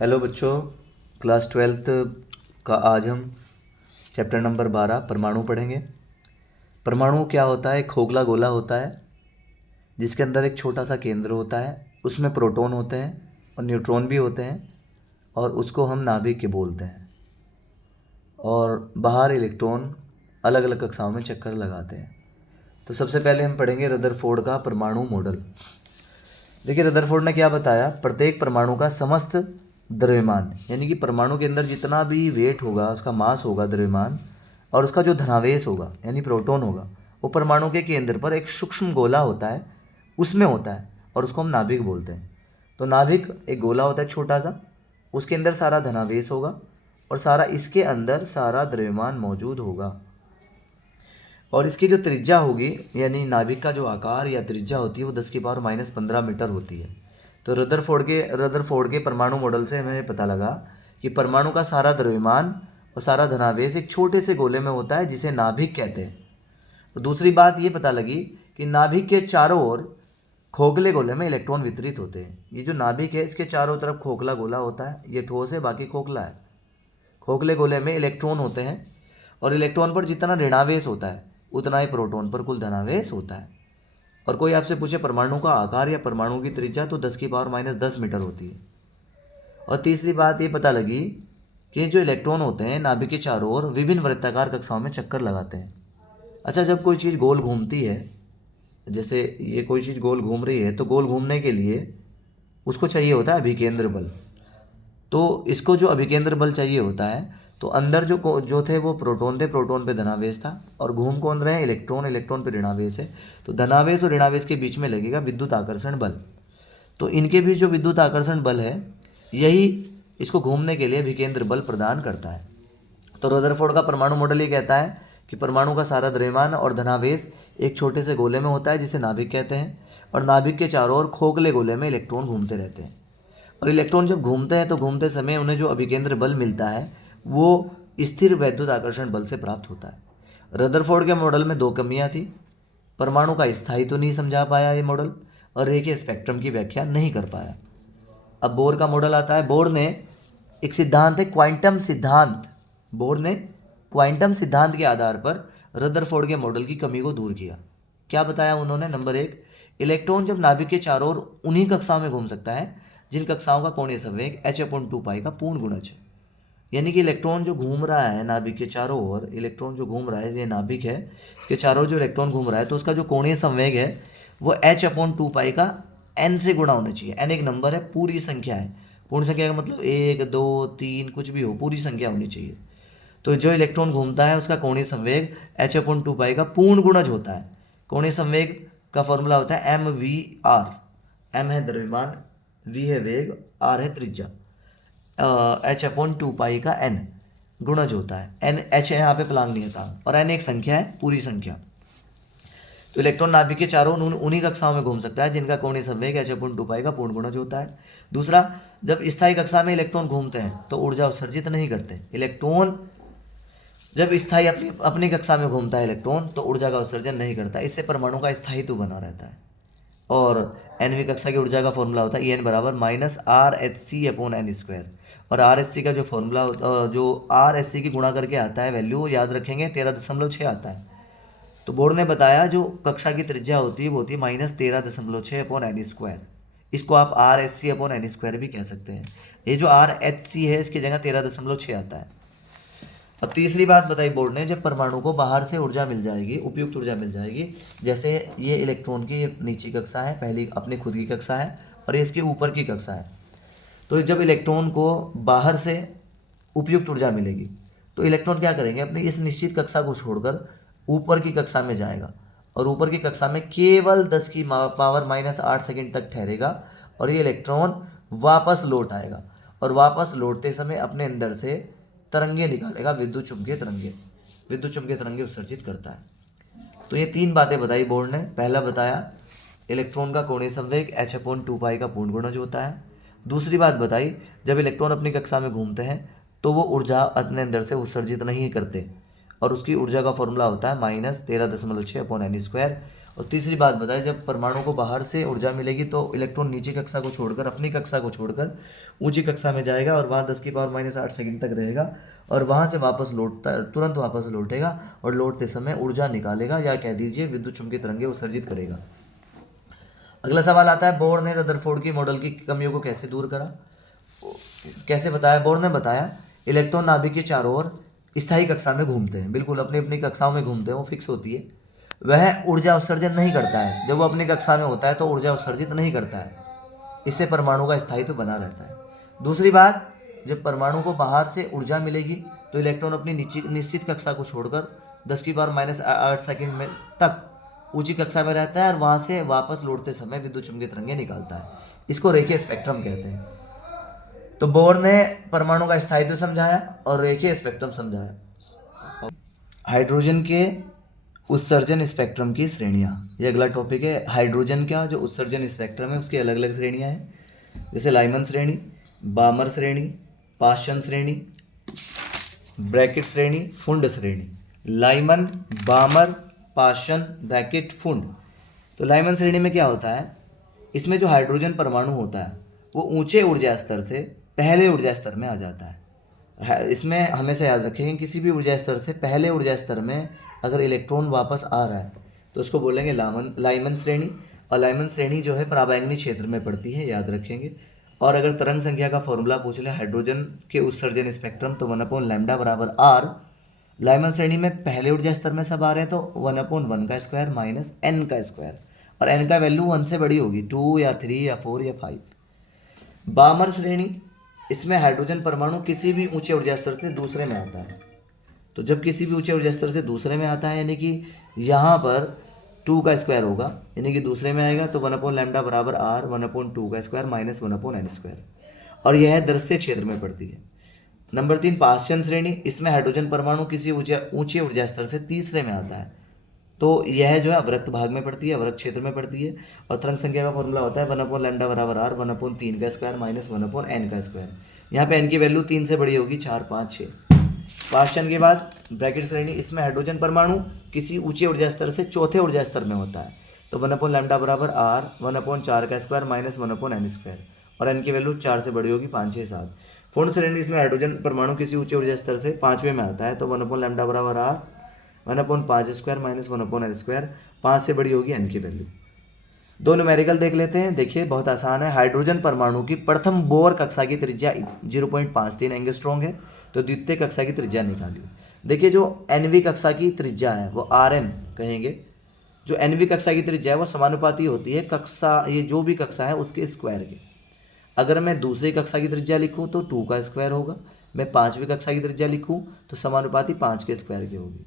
Hello बच्चों, class 12th का आज हम चैप्टर नंबर 12 परमाणु पढ़ेंगे। परमाणु क्या होता है? एक खोखला गोला होता है जिसके अंदर एक छोटा सा केंद्र होता है, उसमें प्रोटॉन होते हैं और न्यूट्रॉन भी होते हैं और उसको हम नाभिक के बोलते हैं। और बाहर इलेक्ट्रॉन अलग अलग कक्षाओं में चक्कर लगाते हैं। तो सबसे पहले हम पढ़ेंगे रदरफोर्ड का परमाणु मॉडल। देखिए, रदरफोर्ड ने क्या बताया, प्रत्येक परमाणु का समस्त द्रव्यमान, यानी कि परमाणु के अंदर जितना भी वेट होगा, उसका मास होगा, द्रव्यमान, और उसका जो धनावेश होगा यानी प्रोटॉन होगा, वो परमाणु के केंद्र पर एक सूक्ष्म गोला होता है, उसमें होता है और उसको हम नाभिक बोलते हैं। तो नाभिक एक गोला होता है छोटा सा, उसके अंदर सारा धनावेश होगा और सारा इसके अंदर सारा द्रव्यमान मौजूद होगा। और इसकी जो त्रिज्या होगी, यानी नाभिक का जो आकार या त्रिज्या होती है, वो 10⁻⁻15 मीटर होती है। तो रदरफोर्ड के परमाणु मॉडल से हमें पता लगा कि परमाणु का सारा द्रव्यमान और सारा धनावेश एक छोटे से गोले में होता है जिसे नाभिक कहते हैं। तो दूसरी बात ये पता लगी कि नाभिक के चारों ओर खोखले गोले में इलेक्ट्रॉन वितरित होते हैं। ये जो नाभिक है, इसके चारों तरफ खोखला गोला होता है, ये ठोस है, बाकी खोखला है। खोखले गोले में इलेक्ट्रॉन होते हैं और इलेक्ट्रॉन पर जितना ऋणावेश होता है उतना ही प्रोटॉन पर कुल धनावेश होता है। और कोई आपसे पूछे परमाणु का आकार या परमाणु की त्रिज्या, तो 10⁻⁻10 मीटर होती है। और तीसरी बात ये पता लगी कि जो इलेक्ट्रॉन होते हैं नाभिक के चारों ओर विभिन्न वृत्ताकार कक्षाओं में चक्कर लगाते हैं। अच्छा, जब कोई चीज़ गोल घूमती है, जैसे ये कोई चीज़ गोल घूम रही है, तो गोल घूमने के लिए उसको चाहिए होता है अभिकेंद्र बल। तो इसको जो अभिकेंद्र बल चाहिए होता है, तो अंदर जो थे वो प्रोटॉन थे, प्रोटॉन पे धनावेश था, और घूम कौन रहे हैं? इलेक्ट्रॉन, इलेक्ट्रॉन पे ऋणावेश है। तो धनावेश और ऋणावेश के बीच में लगेगा विद्युत आकर्षण बल। तो इनके बीच जो विद्युत आकर्षण बल है, यही इसको घूमने के लिए अभिकेंद्र बल प्रदान करता है। तो रदरफोर्ड का परमाणु मॉडल ये कहता है कि परमाणु का सारा द्रव्यमान और धनावेश एक छोटे से गोले में होता है जिसे नाभिक कहते हैं, और नाभिक के चारों ओर खोखले गोले में इलेक्ट्रॉन घूमते रहते हैं। और इलेक्ट्रॉन जब घूमते हैं तो घूमते समय उन्हें जो अभिकेंद्र बल मिलता है वो स्थिर वैद्युत आकर्षण बल से प्राप्त होता है। रदरफोर्ड के मॉडल में दो कमियां थी। परमाणु का स्थायित्व तो नहीं समझा पाया ये मॉडल, और रेखीय स्पेक्ट्रम की व्याख्या नहीं कर पाया। अब बोर का मॉडल आता है। बोर ने एक सिद्धांत है क्वांटम सिद्धांत। बोर ने क्वांटम सिद्धांत के आधार पर रदरफोर्ड के मॉडल की कमी को दूर किया। क्या बताया उन्होंने? नंबर 1, इलेक्ट्रॉन जब नाभिक के चारों ओर उन्हीं कक्षाओं में घूम सकता है जिन कक्षाओं का कोणीय संवेग h/2π का पूर्ण गुणज है। यानी कि इलेक्ट्रॉन जो घूम रहा है नाभिक के चारों ओर, इलेक्ट्रॉन जो घूम रहा है, ये नाभिक है, इसके चारों ओर जो इलेक्ट्रॉन घूम रहा है, तो उसका जो कोणीय संवेग है वो h/2π का n से गुणा होना चाहिए। n एक नंबर है, पूरी संख्या है। पूर्ण संख्या का मतलब 1 2 3 कुछ भी हो, पूरी संख्या होनी चाहिए। तो जो इलेक्ट्रॉन घूमता है उसका कोणीय संवेग h/2π का पूर्ण गुणज होता है। कोणीय संवेग का फॉर्मूला होता है mv/r। m है द्रव्यमान, v है वेग, r है त्रिज्या, h/2π का n गुणज होता है। n h है यहाँ पे प्लांक नियतांक, और n एक संख्या है, पूरी संख्या। तो इलेक्ट्रॉन नाभिक के चारों उन्हीं कक्षाओं में घूम सकता है जिनका कोणीय संवेग h/2π का पूर्ण गुणज होता है। दूसरा, जब स्थायी कक्षा में इलेक्ट्रॉन घूमते हैं तो ऊर्जा उत्सर्जित नहीं करते। इलेक्ट्रॉन जब स्थायी अपनी कक्षा में घूमता है इलेक्ट्रॉन, तो ऊर्जा का उत्सर्जन नहीं करता। इससे परमाणु का स्थायित्व बना रहता है। और nवीं कक्षा की ऊर्जा का फॉर्मूला होता है En बराबर -RHc/n²। और RHc का जो फॉर्मूला जो RHc की गुणा करके आता है वैल्यू, याद रखेंगे, 13.6 आता है। तो बोर्ड ने बताया जो कक्षा की त्रिज्या होती है वो होती है -13.6/n²। इसको आप RHc/n² भी कह सकते हैं। ये जो RHc है इसकी जगह 13.6 आता है। और तीसरी बात बताई बोर्ड ने, जब परमाणु को बाहर से ऊर्जा मिल जाएगी, उपयुक्त ऊर्जा मिल जाएगी, जैसे ये इलेक्ट्रॉन की नीची कक्षा है, पहली अपनी खुद की कक्षा है, और ये इसकी ऊपर की कक्षा है। तो जब इलेक्ट्रॉन को बाहर से उपयुक्त ऊर्जा मिलेगी तो इलेक्ट्रॉन क्या करेंगे? अपनी इस निश्चित कक्षा को छोड़कर ऊपर की कक्षा में जाएगा, और ऊपर की कक्षा में केवल 10⁻⁻8 सेकेंड तक ठहरेगा, और ये इलेक्ट्रॉन वापस लौट आएगा, और वापस लौटते समय अपने अंदर से तरंगे निकालेगा, विद्युत चुंबकीय तरंगे उत्सर्जित करता है। तो ये 3 बातें बताई बोर्ड ने। पहला बताया इलेक्ट्रॉन का कोणीय संवेग h/2π का पूर्ण गुणज होता है। दूसरी बात बताई, जब इलेक्ट्रॉन अपनी कक्षा में घूमते हैं तो वो ऊर्जा अपने अंदर से उत्सर्जित नहीं करते, और उसकी ऊर्जा का फॉर्मूला होता है -13.6/n²। और तीसरी बात बताए, जब परमाणु को बाहर से ऊर्जा मिलेगी तो इलेक्ट्रॉन नीचे कक्षा को छोड़कर, अपनी कक्षा को छोड़कर ऊंची कक्षा में जाएगा और वहाँ 10⁻⁸ सेकंड तक रहेगा और वहाँ से वापस लौटता, तुरंत वापस लौटेगा और लौटते समय ऊर्जा निकालेगा, या कह दीजिए विद्युत चुम्बकीय तरंगें उत्सर्जित करेगा। अगला सवाल आता है, बोर ने रदरफोर्ड की मॉडल की कमियों को कैसे दूर करा? कैसे बताया? बोर ने बताया, इलेक्ट्रॉन नाभिक के चारों ओर स्थायी कक्षा में घूमते हैं, बिल्कुल अपनी अपनी कक्षाओं में घूमते हैं, वो फिक्स होती है। वह ऊर्जा उत्सर्जन नहीं करता है, जब वो अपनी कक्षा में होता है तो ऊर्जा उत्सर्जित नहीं करता है, इससे परमाणु का स्थायित्व बना रहता है। दूसरी बात, जब परमाणु को बाहर से ऊर्जा मिलेगी तो इलेक्ट्रॉन अपनी निश्चित कक्षा को छोड़कर 10⁻⁸ सेकंड में तक ऊंची कक्षा में रहता है और वहाँ से वापस लौटते समय विद्युत चुम्बकीय तरंगें निकालता है। इसको रेखीय स्पेक्ट्रम कहते हैं। तो बोर ने परमाणु का स्थायित्व समझाया और रेखीय स्पेक्ट्रम समझाया। हाइड्रोजन के उत्सर्जन स्पेक्ट्रम की श्रेणियाँ, ये अगला टॉपिक है। हाइड्रोजन का जो उत्सर्जन स्पेक्ट्रम है उसकी अलग अलग श्रेणियाँ हैं, जैसे लाइमन श्रेणी, बामर श्रेणी, पाश्चन श्रेणी, ब्रैकेट श्रेणी, फुंड श्रेणी। Lyman, बामर, पाश्चन, bracket, फुंड। तो लाइमन श्रेणी में क्या होता है, इसमें जो हाइड्रोजन परमाणु होता है वो ऊंचे ऊर्जा स्तर से पहले ऊर्जा स्तर में आ जाता है। इसमें हमेशा याद रखेंगे, किसी भी ऊर्जा स्तर से पहले ऊर्जा स्तर में अगर इलेक्ट्रॉन वापस आ रहा है तो उसको बोलेंगे लाइमन श्रेणी। और लाइमन श्रेणी जो है पराबैंगनी क्षेत्र में पड़ती है, याद रखेंगे। और अगर तरंग संख्या का फॉर्मूला पूछ ले हाइड्रोजन के उत्सर्जन स्पेक्ट्रम, तो 1/λ बराबर r। लाइमन श्रेणी में पहले ऊर्जा स्तर में सब आ रहे हैं तो 1/1 का स्क्वायर माइनस n का स्क्वायर, और n का वैल्यू 1 से बड़ी होगी, 2 या 3 या 4 या 5। बामर श्रेणी, इसमें हाइड्रोजन परमाणु किसी भी ऊंचे ऊर्जा स्तर से दूसरे में आता है। तो जब किसी भी ऊंचे ऊर्जा स्तर से दूसरे में आता है, यानी कि यहाँ पर 2 का स्क्वायर होगा, यानी कि दूसरे में आएगा, तो 1/λ बराबर r 1/2 का स्क्वायर माइनस 1/n स्क्वायर, और यह दृश्य क्षेत्र में पड़ती है। नंबर 3, पाश्चन श्रेणी, इसमें हाइड्रोजन परमाणु किसी ऊंचे ऊर्जा स्तर से तीसरे में आता है, तो यह जो है अवरक्त भाग में पड़ती है, अवरक्त क्षेत्र में पड़ती है। और तरंग संख्या का फॉर्मूला होता है 1/λ बराबर r 1/3 का स्क्वायर माइनस 1/n का स्क्वायर। यहाँ पे n की वैल्यू 3 से बड़ी होगी, 4, 5, 6। पाश्चन के बाद ब्रैकेट श्रेणी, इसमें हाइड्रोजन परमाणु किसी ऊंचे ऊर्जा स्तर से चौथे ऊर्जा स्तर में होता है, तो 1/λ बराबर r 1/4 का स्क्वायर माइनस 1/n स्क्वायर, और n की वैल्यू 4 से बड़ी होगी, 5, 6, 7। फुंड श्रेणी, इसमें हाइड्रोजन परमाणु किसी ऊंचे ऊर्जा स्तर से 5वें में आता है, तो 1/λ बराबर r 1/5 square minus 1/n square, 5 से बड़ी होगी n की वैल्यू। दो न्यूमेरिकल देख लेते हैं। देखिए बहुत आसान है। हाइड्रोजन परमाणु की प्रथम बोर कक्षा की त्रिज्या 0.53 एंगस्ट्रॉम है, तो द्वितीय कक्षा की त्रिज्या निकालिए। देखिए जो एनवी कक्षा की त्रिज्या है वो Rn कहेंगे। जो एनवी कक्षा की त्रिज्या है वो समानुपाती होती है कक्षा, ये जो भी कक्षा है उसके स्क्वायर के। अगर मैं दूसरी कक्षा की त्रिज्या लिखूँ तो 2 का स्क्वायर होगा, मैं 5वीं कक्षा की त्रिज्या लिखूँ तो समानुपाती 5 के स्क्वायर की होगी।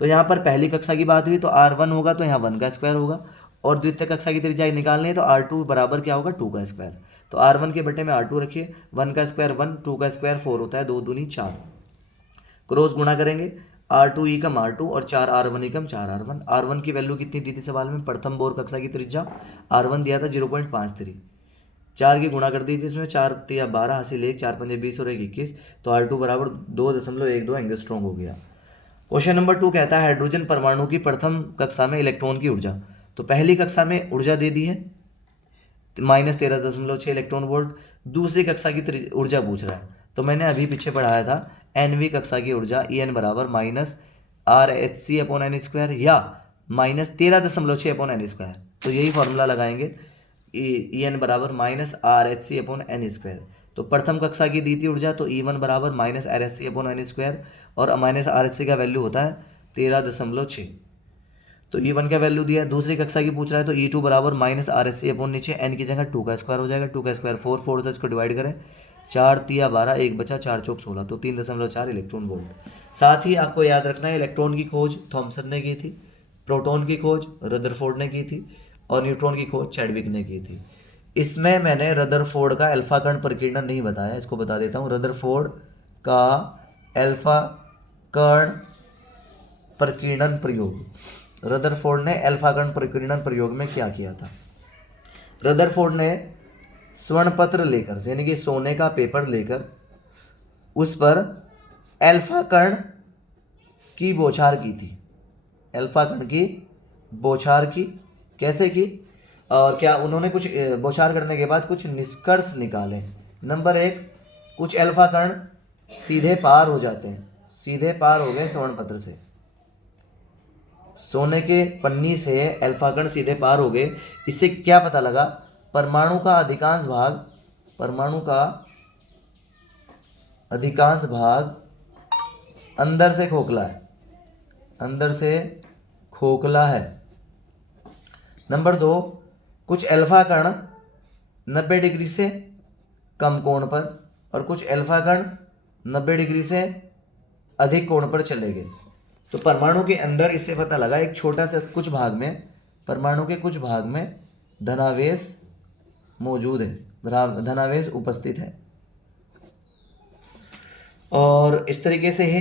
तो यहाँ पर पहली कक्षा की बात हुई तो R1 होगा, तो यहाँ 1 का स्क्वायर होगा, और द्वितीय कक्षा की त्रिज्या निकालनी है तो R2 बराबर क्या होगा, 2 का स्क्वायर। तो R1 के बटे में R2 रखिए, 1 का स्क्वायर 1, 2 का स्क्वायर 4 होता है, 2 दूनी 4। क्रॉस गुणा करेंगे, R2 एकम R2 और 4 R1 एकम 4 R1। R1 की वैल्यू कितनी दी थी सवाल में, प्रथम बोर कक्षा की त्रिज्या R1 दिया था 0.53। 4 की गुणा कर दीजिए, इसमें 4 तिया 12 हासिल 1, 4 पंजे 20 और 1 21, तो R2 बराबर 2.12 एंगस्ट्रॉम हो गया। क्वेश्चन नंबर 2 कहता है हाइड्रोजन परमाणु की प्रथम कक्षा में इलेक्ट्रॉन की ऊर्जा। तो पहली कक्षा में ऊर्जा दे दी है -13.6 इलेक्ट्रॉन वोल्ट। दूसरी कक्षा की ऊर्जा पूछ रहा है, तो मैंने अभी पीछे पढ़ाया था एनवी कक्षा की ऊर्जा En बराबर -RHc/n स्क्वायर या -13.6/n स्क्वायर। तो यही फॉर्मूला लगाएंगे, En बराबर -RHc/n स्क्वायर। तो प्रथम कक्षा की दी थी ऊर्जा, तो E1 बराबर -RHc/n स्क्वायर, और -RHc का वैल्यू होता है 13.6। तो E1 का वैल्यू दिया है। दूसरी कक्षा की पूछ रहा है तो E2 बराबर -RHc/नीचे n की जगह 2 का स्क्वायर हो जाएगा, 2 का स्क्वायर 4, 4 से इसको डिवाइड करें, 4 तिया 12, 1 बचा, 4 चौक 16, तो 3.4 इलेक्ट्रॉन वोल्ट। साथ ही आपको याद रखना है इलेक्ट्रॉन की खोज थॉमसन ने की थी, प्रोटॉन की खोज रदरफोर्ड ने की थी, और न्यूट्रॉन की खोज चैडविक ने की थी। इसमें मैंने रदरफोर्ड का अल्फा कण प्रकीर्णन नहीं बताया, इसको बता देता हूँ। रदरफोर्ड का अल्फा कण प्रकीर्णन प्रयोग, रदरफोर्ड ने अल्फा कण प्रकीर्णन प्रयोग में क्या किया था। रदरफोर्ड ने स्वर्ण पत्र लेकर, यानी कि सोने का पेपर लेकर, उस पर अल्फा कण की बौछार की थी, अल्फा कण की बौछार की, कैसे की और क्या उन्होंने कुछ बौछार करने के बाद कुछ निष्कर्ष निकाले। नंबर 1, कुछ अल्फा कण सीधे पार हो जाते हैं, सीधे पार हो गए स्वर्ण पत्र से, सोने के पन्नी से अल्फा कण सीधे पार हो गए। इससे क्या पता लगा, परमाणु का अधिकांश भाग अंदर से खोखला है, अंदर से खोखला है। नंबर 2, कुछ अल्फा कण 90 डिग्री से कम कोण पर और कुछ अल्फा कण 90 डिग्री से अधिक कोण पर चले गए। तो परमाणु के अंदर इससे पता लगा एक छोटा सा कुछ भाग में, परमाणु के कुछ भाग में धनावेश मौजूद है, धनावेश उपस्थित है। और इस तरीके से ही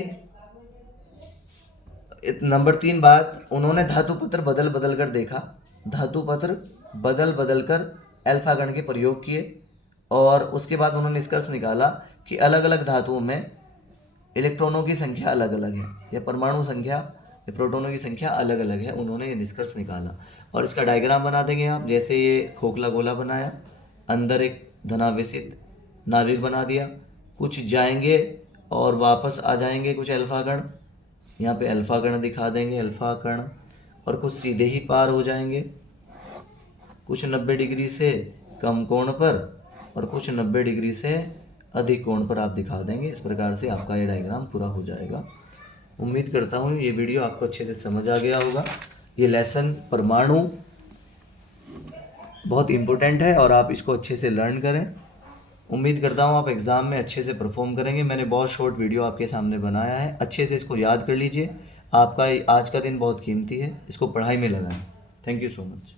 नंबर 3 बात, उन्होंने धातु पत्र बदल बदल कर देखा, धातु पत्र बदल बदल कर अल्फा कण के प्रयोग किए और उसके बाद उन्होंने निष्कर्ष निकाला कि अलग अलग धातुओं में इलेक्ट्रॉनों की संख्या अलग अलग है, या परमाणु संख्या या प्रोटॉनों की संख्या अलग अलग है। उन्होंने ये निष्कर्ष निकाला और इसका डायग्राम बना देंगे आप। जैसे ये खोखला गोला बनाया, अंदर एक धनावेशित नाभिक बना दिया, कुछ जाएंगे और वापस आ जाएंगे कुछ अल्फा कण, यहाँ पे अल्फा कण दिखा देंगे, अल्फा कण, और कुछ सीधे ही पार हो जाएंगे, कुछ 90 डिग्री से कम कोण पर और कुछ 90 डिग्री से अधिक कोण पर आप दिखा देंगे। इस प्रकार से आपका ये डायग्राम पूरा हो जाएगा। उम्मीद करता हूँ ये वीडियो आपको अच्छे से समझ आ गया होगा। ये लेसन परमाणु बहुत इम्पोर्टेंट है और आप इसको अच्छे से लर्न करें। उम्मीद करता हूँ आप एग्ज़ाम में अच्छे से परफॉर्म करेंगे। मैंने बहुत शॉर्ट वीडियो आपके सामने बनाया है, अच्छे से इसको याद कर लीजिए। आपका आज का दिन बहुत कीमती है, इसको पढ़ाई में लगाएं। Thank you so much.